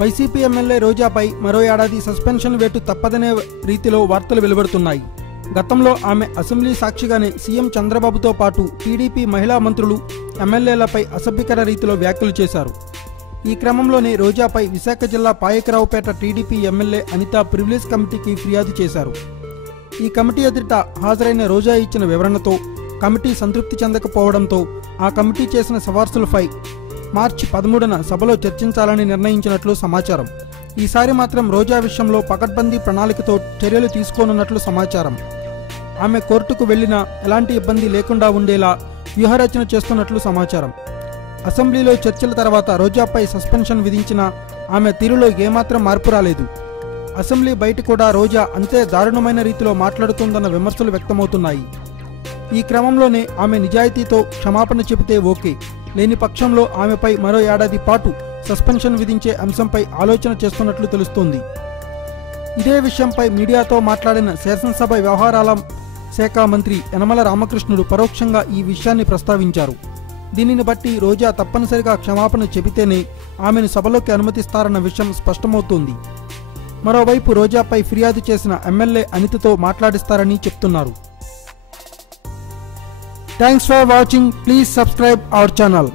YCP MLA రోజాపై మరో ఏడాది suspension వేటు తప్పదనే రీతిలో వార్తలు వెలువడుతున్నాయి. గతంలో ఆమె అసెంబ్లీ సాక్షిగానే సీఎం చంద్రబాబుతో పాటు టీడీపీ మహిళా మంత్రులు, ఎమ్మెల్యేలపై అసభ్యకర రీతిలో వ్యాఖ్యలు చేశారు. ఈ క్రమంలోనే రోజాపై విశాఖ జిల్లా పాయకరావుపేట టీడీపీ ఎమ్మెల్యే అనిత ప్రివిలేజ్ కమిటీకి ఫిర్యాదు చేశారు. ఈ కమిటీ ఎదుట హాజరైన రోజా ఇచ్చిన వివరణతో కమిటీ సంతృప్తి చెందకపోవడంతో ఆ కమిటీ చేసిన సిఫార్సులపై మార్చి 13న సభలో చర్చించాలని నిర్ణయించినట్లు సమాచారం. ఈసారి మాత్రం రోజా విషయంలో పకడ్బందీ ప్రణాళికతో చర్యలు తీసుకోనున్నట్లు సమాచారం. ఆమె కోర్టుకు వెళ్లినా ఎలాంటి ఇబ్బంది లేకుండా ఉండేలా వ్యూహరచన చేస్తున్నట్లు సమాచారం. అసెంబ్లీలో చర్చల తర్వాత రోజాపై సస్పెన్షన్ విధించిన ఆమె తీరులో ఏమాత్రం మార్పు రాలేదు. అసెంబ్లీ బయట కూడా రోజా అంతే దారుణమైన రీతిలో మాట్లాడుతుందన్న విమర్శలు వ్యక్తమవుతున్నాయి. ఈ క్రమంలోనే ఆమె నిజాయితీతో క్షమాపణ చెబితే ఓకే, లేని పక్షంలో ఆమెపై మరో ఏడాది పాటు సస్పెన్షన్ విధించే అంశంపై ఆలోచన చేస్తున్నట్లు తెలుస్తోంది. ఇదే విషయంపై మీడియాతో మాట్లాడిన శాసనసభ వ్యవహారాల శాఖ మంత్రి యనమల రామకృష్ణుడు పరోక్షంగా ఈ విషయాన్ని ప్రస్తావించారు. దీనిని బట్టి రోజా తప్పనిసరిగా క్షమాపణ చెబితేనే ఆమెను సభలోకి అనుమతిస్తారన్న విషయం స్పష్టమవుతోంది. మరోవైపు రోజాపై ఫిర్యాదు చేసిన ఎమ్మెల్యే అనితతో మాట్లాడిస్తారని చెప్తున్నారు. Thanks for watching. Please subscribe our channel.